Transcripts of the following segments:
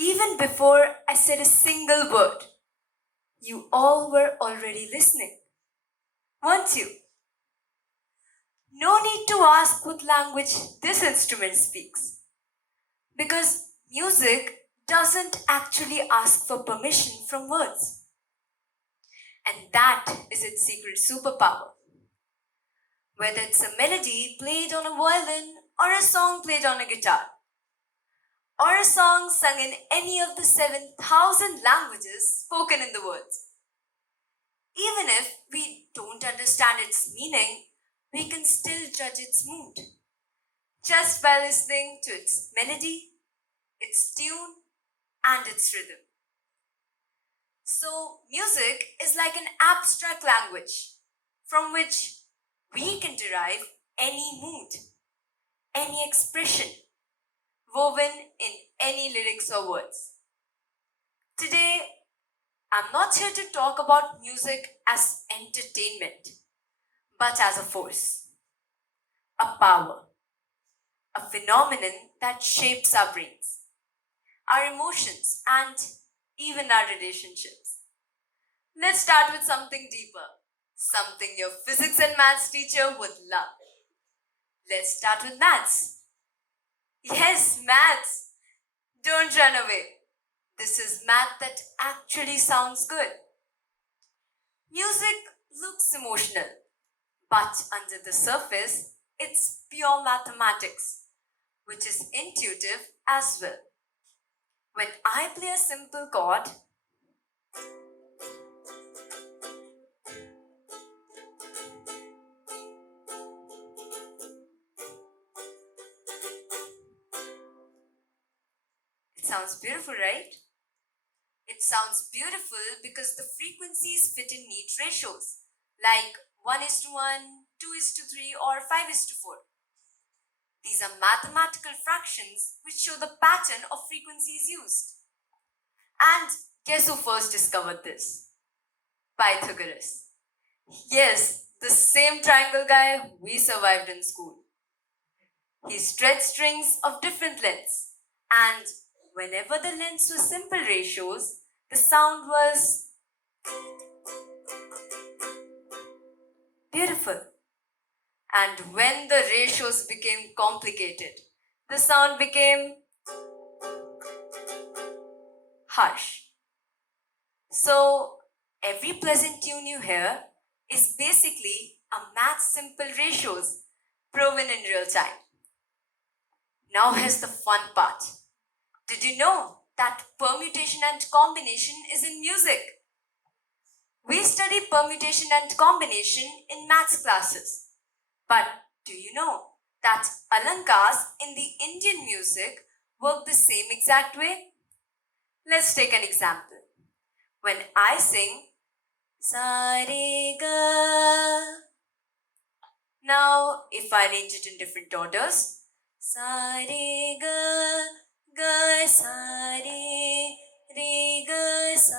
Even before I said a single word, you all were already listening, weren't you? No need to ask what language this instrument speaks, because music doesn't actually ask for permission from words. And that is its secret superpower. Whether it's a melody played on a violin, or a song played on a guitar, or a song sung in any of the 7,000 languages spoken in the world. Even if we don't understand its meaning, we can still judge its mood just by listening to its melody, its tune, and its rhythm. So, music is like an abstract language from which we can derive any mood, any expression woven in any lyrics or words. Today, I'm not here to talk about music as entertainment, but as a force, a power, a phenomenon that shapes our brains, our emotions, and even our relationships. Let's start with something deeper, something your physics and maths teacher would love. Let's start with maths. Yes, maths. Don't run away. This is math that actually sounds good. Music looks emotional, but under the surface, it's pure mathematics, which is intuitive as well. When I play a simple chord, it sounds beautiful, right? It sounds beautiful because the frequencies fit in neat ratios, like 1 is to 1, 2 is to 3, or 5 is to 4. These are mathematical fractions which show the pattern of frequencies used. And guess who first discovered this? Pythagoras. Yes, the same triangle guy we survived in school. He stretched strings of different lengths, and whenever the lengths were simple ratios, the sound was beautiful. And when the ratios became complicated, the sound became harsh. So, every pleasant tune you hear is basically a math simple ratios proven in real time. Now, here's the fun part. Did you know that permutation and combination is in music? We study permutation and combination in maths classes. But do you know that alankars in the Indian music work the same exact way? Let's take an example. When I sing sa re ga, now if I arrange it in different orders, sa re ga, ga sa re ga sa.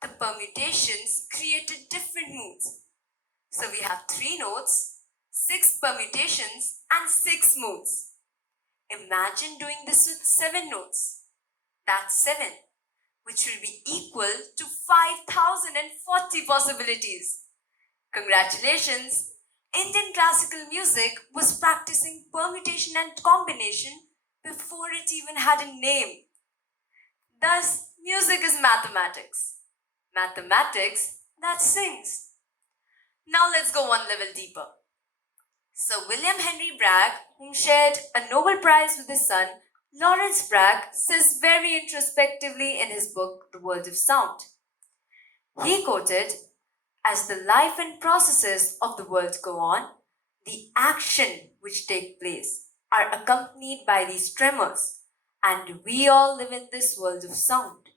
The permutations created different moods. So we have 3 notes, 6 permutations, and 6 moods. Imagine doing this with 7 notes. That's 7, which will be equal to 5,040 possibilities. Congratulations! Indian classical music was practicing permutation and combination before it even had a name. Thus, music is mathematics. Mathematics that sings. Now let's go one level deeper. Sir William Henry Bragg, whom shared a Nobel Prize with his son, Lawrence Bragg, says very introspectively in his book, The World of Sound. He quoted, "As the life and processes of the world go on, the action which take place are accompanied by these tremors, and we all live in this world of sound."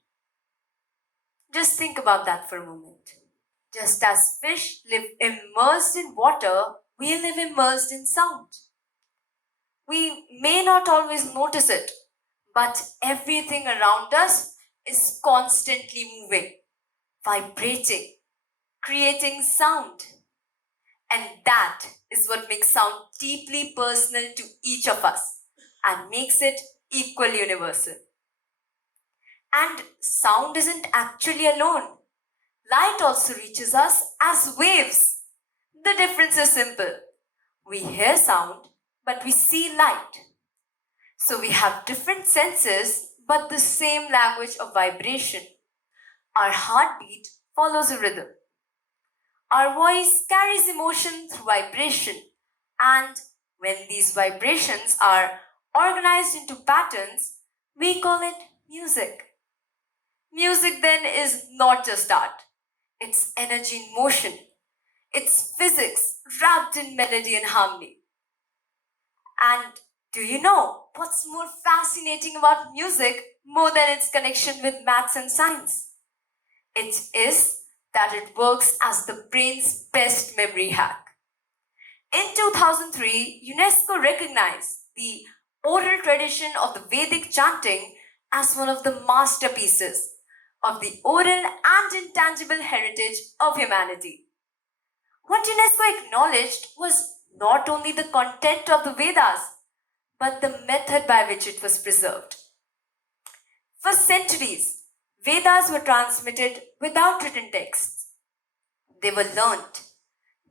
Just think about that for a moment. Just as fish live immersed in water, we live immersed in sound. We may not always notice it, but everything around us is constantly moving, vibrating, creating sound. And that is what makes sound deeply personal to each of us and makes it equally universal. And sound isn't actually alone. Light also reaches us as waves. The difference is simple. We hear sound, but we see light. So we have different senses, but the same language of vibration. Our heartbeat follows a rhythm. Our voice carries emotion through vibration, and when these vibrations are organized into patterns, we call it music. Music then is not just art, it's energy in motion, it's physics wrapped in melody and harmony. And do you know what's more fascinating about music more than its connection with maths and science? It is that it works as the brain's best memory hack. In 2003, UNESCO recognized the oral tradition of the Vedic chanting as one of the masterpieces of the oral and intangible heritage of humanity. What UNESCO acknowledged was not only the content of the Vedas, but the method by which it was preserved. For centuries, Vedas were transmitted without written texts. They were learnt,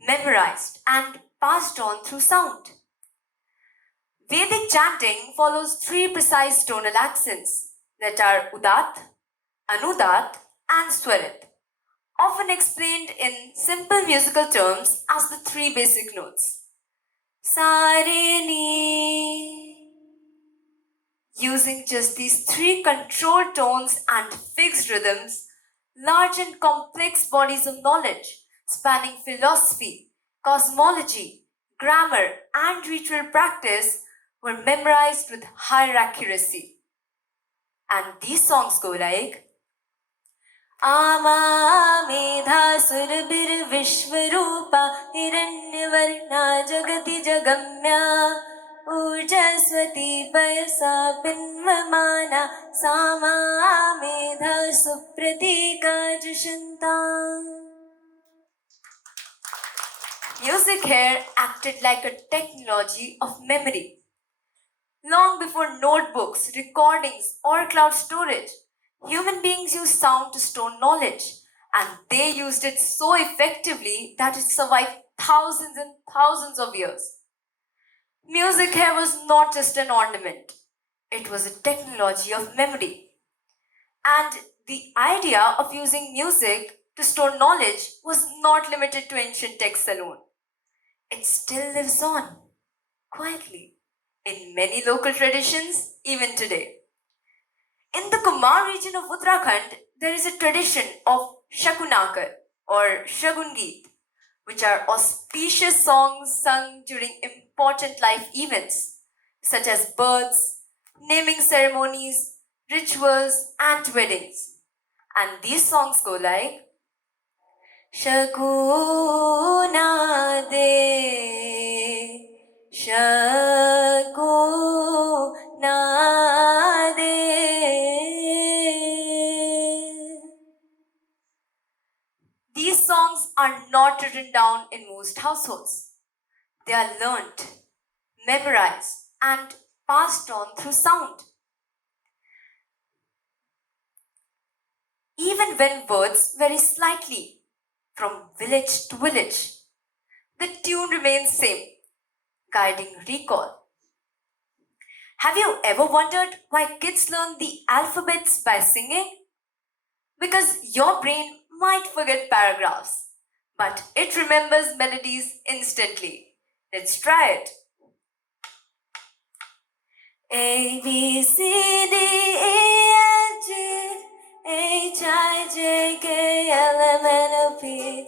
memorized, and passed on through sound. Vedic chanting follows three precise tonal accents that are Udat, Anudat, and Swarit, often explained in simple musical terms as the three basic notes. Sa, Re, Ni. Using just these three controlled tones and fixed rhythms, large and complex bodies of knowledge spanning philosophy, cosmology, grammar, and ritual practice were memorized with higher accuracy. And these songs go like Ama Medha Surabir Vishwarupa Hiranyavarna Jagati Jagamya Ujaswati Payasa Pinvamana Sama Medha Supratika Jushanta. Music here acted like a technology of memory. Long before notebooks, recordings, or cloud storage, human beings used sound to store knowledge, and they used it so effectively that it survived thousands and thousands of years. Music here was not just an ornament, it was a technology of memory. And the idea of using music to store knowledge was not limited to ancient texts alone. It still lives on, quietly, in many local traditions, even today. In the Kumar region of Uttarakhand, there is a tradition of Shakunakar or Shagun Geet, which are auspicious songs sung during important life events such as births, naming ceremonies, rituals, and weddings. And these songs go like Shakuna de Shakuna de. These songs are not written down in most households. They are learnt, memorized, and passed on through sound. Even when words vary slightly from village to village, the tune remains same, guiding recall. Have you ever wondered why kids learn the alphabets by singing? Because your brain might forget paragraphs, but it remembers melodies instantly. Let's try it. A, B, C, D, E, F, G, H, I, J, K, L, M, N, O, P,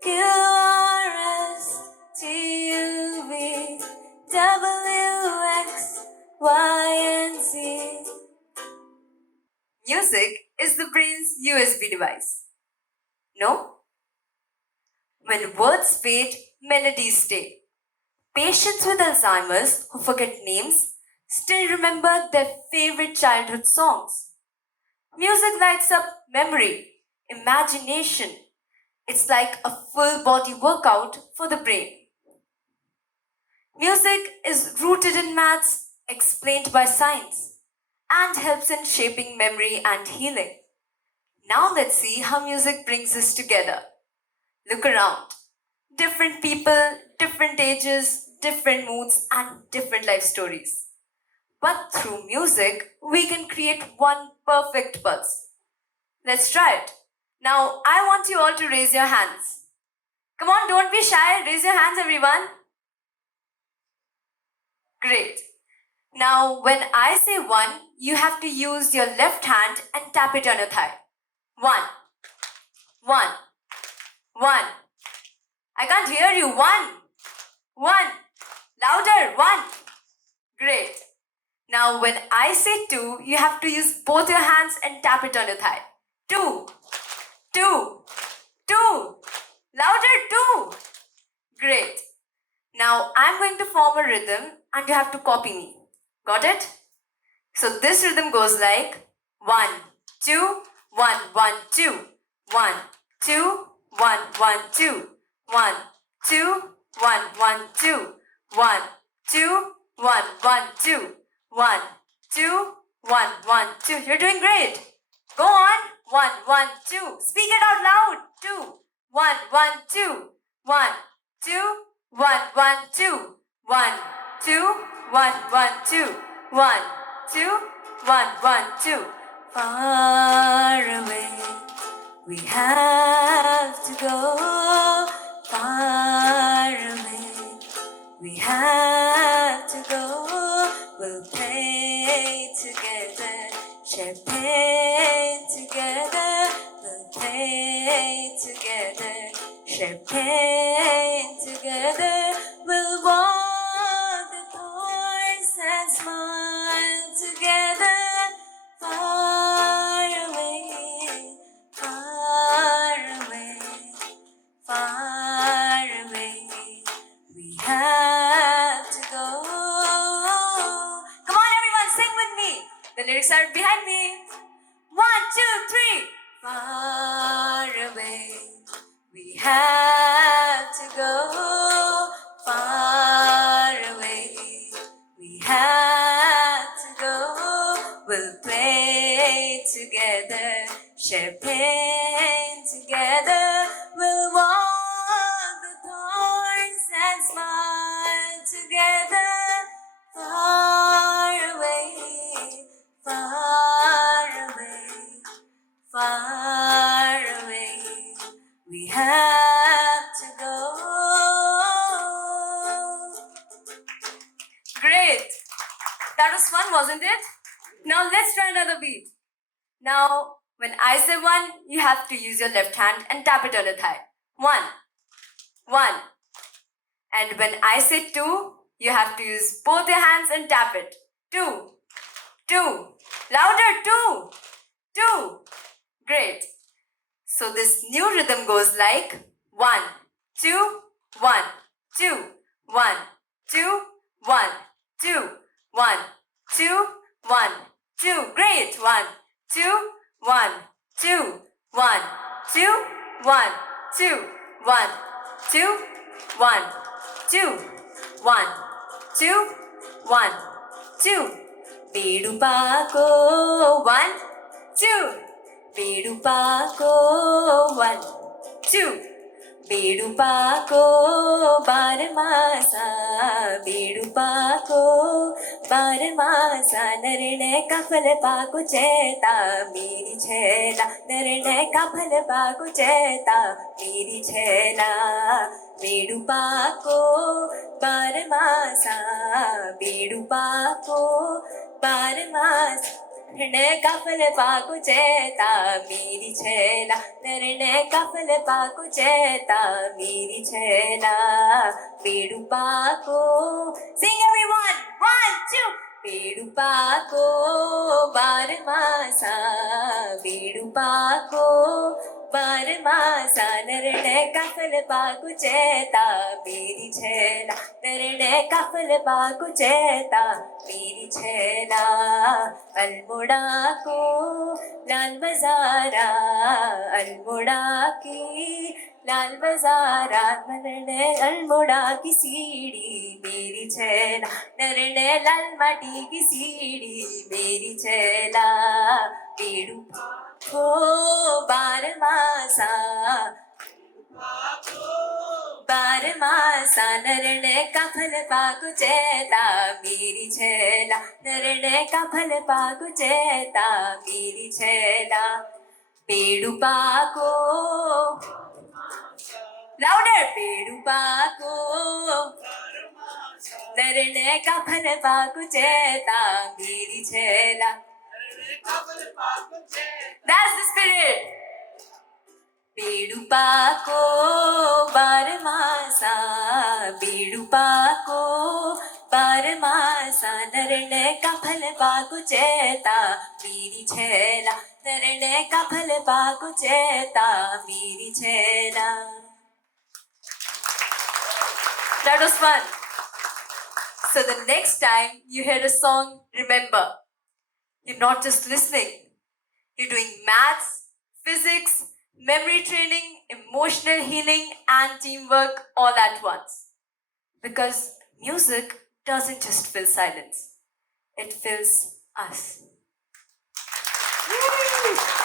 Q, R, S, T, U, V, W, X, Y, and Z. Music is the brain's USB device. No? When words fade, melodies stay. Patients with Alzheimer's who forget names still remember their favorite childhood songs. Music lights up memory, imagination. It's like a full body workout for the brain. Music is rooted in maths, explained by science. and helps in shaping memory and healing. Now let's see how music brings us together. Look around. Different people, different ages, different moods, and different life stories. But through music, we can create one perfect pulse. Let's try it. Now, I want you all to raise your hands. Come on, don't be shy. Raise your hands, everyone. Great. Now, when I say one, you have to use your left hand and tap it on your thigh. One, one, one. I can't hear you. One, one. Louder. One. Great. Now, when I say two, you have to use both your hands and tap it on your thigh. Two, two, two. Louder. Two. Great. Now, I'm going to form a rhythm and you have to copy me. Got it? So this rhythm goes like 1, 2, 1, 1, 2, 1, 2, 1, 1, 2, 1, 2, 1, 1, 2, 1, 2, 1, 1, 2, 1, 2, 1, 1, 2. You're doing great. Go on. 1, 1, 2. Speak it out loud. 2, 1, 1, 2, 1, 2, 1, 1, 2, 1, 2, 1, 1, 2, 1, 2, 1, 1, 2. Far away, we have to go. Far away, we have to go. We'll play together, share pain together. We'll play together, share pain together. We'll walk the thorns and smile together. Far away, far away, far away, we have to go. Come on, everyone, sing with me. The lyrics are behind me. 1, 2, 3. Far away, we have to go. Far away, we have to go. We'll play together, share pain together. We'll walk the thorns and smile together. Far away, far away, far away, we have to go. Great! That was fun, wasn't it? Now let's try another beat. Now, when I say 1, you have to use your left hand and tap it on your thigh. 1, 1. And when I say 2, you have to use both your hands and tap it. 2, 2. Louder, 2, 2. Great. So this new rhythm goes like 1, 2, 1, 2, 1, 2, 1, 2, 1, 2, 1, 2. Great. 1, 2, 1, 2, 1, 2, 1, 2, 1, 2, 1, 2, 1, 2, 1, 2. Bidupako 1, 2. Bidupako 1, 2. Bidupako baramasa. Bidupako baramasa. Narine kafal paku cheta meri chela. Narine kafal paku cheta meri chela. Bidupako baramasa. Bidupako baramasa. निर्णय कफल पाकु चेता मेरी छेला. निर्णय कफल पाकु चेता मेरी छेला. पेड़ू पाको. Sing everyone. 1, 2. पेड़ू पाको बारमासा. पेड़ू पाको बारमासा. निर्णय कफल पाकु चेता मेरी छेला. निर्णय कफल पाकु चेता मेरी छेला. अल्मोड़ा को लाल बाजारा. अल्मोड़ा की लाल बाजारात नरणे अल्मोड़ा की सीढ़ी मेरी छैला नरणे लाल माटी की सीढ़ी मेरी छैला पेड़ू हो बारमासा बारमासा नरणे का फल पाकु चेता मेरी छैला नरणे का फल पाकु चेता मेरी छैला पेड़ू पाको लाउडर पेड़ू पाको नरणे का फल पाकु चेता मेरी छैला That's the spirit. पेड़ू पाको बारमासा पेड़ू पाको बारमासा नरणे का फल पाकु चेता मेरी छैला नरणे का फल पाकु चेता मेरी छैला. That was fun. So the next time you hear a song, remember, you're not just listening, you're doing maths, physics, memory training, emotional healing, and teamwork all at once. Because music doesn't just fill silence, it fills us. Woo!